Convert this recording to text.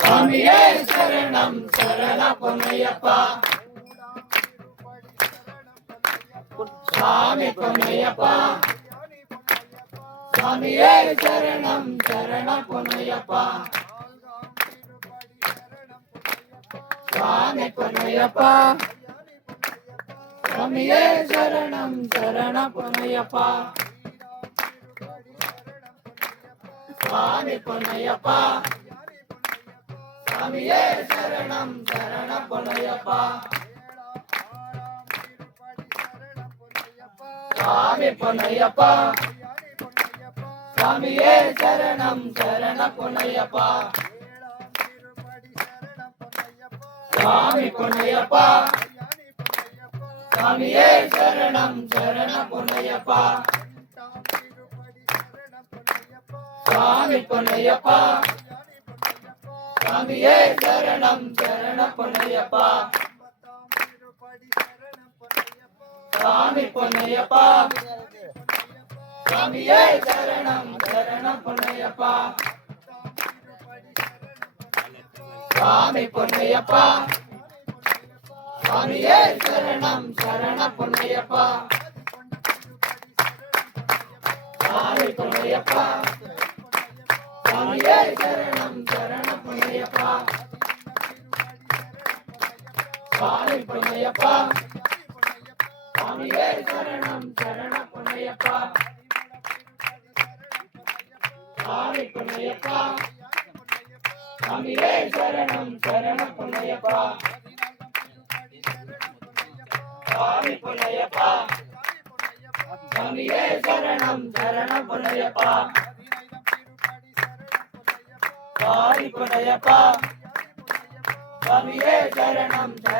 சுவாமியே சரணம் சரண பொன்னையப்பா சுவாமி பொன்னையப்பா சுவாமியே சரணம் சரண பொன்னையப்பா சுவாமி பொன்னையப்பா சுவாமியே சரணம் சரண பொன்னையப்பா சுவாமி பொன்னையப்பா சுவாமியே சரணம் சரண பொன்னையப்பா சுவாமி பொன்னையப்பா சுவாமியே சரணம் சரண பொன்னையப்பா சுவாமி பொன்னையப்பா சுவாமியே சரணம் சரண பொன்னையப்பா சுவாமி பொன்னையப்பா சுவாமியே சரணம் சரண பொன்னையப்பா சுவாமி பொன்னையப்பா சுவாமியே சரணம் சரண பொன்னையப்பா சுவாமி பொன்னையப்பா சுவாமியே சரணம் சரண பொன்னையப்பா சுவாமி பொன்னையப்பா சுவாமியே சரணம் சரண பொன்னையப்பா சுவாமி பொன்னையப்பா சுவாமியே சரணம் சரண பொன்னையப்பா சுவாமி பொன்னையப்பா சுவாமியே சரணம் சரண பொன்னையப்பா சுவாமி பொன்னையப்பா சுவாமியே சரணம் சரண பொன்னையப்பா சுவாமி பொன்னையப்பா சுவாமியே சரணம் சரண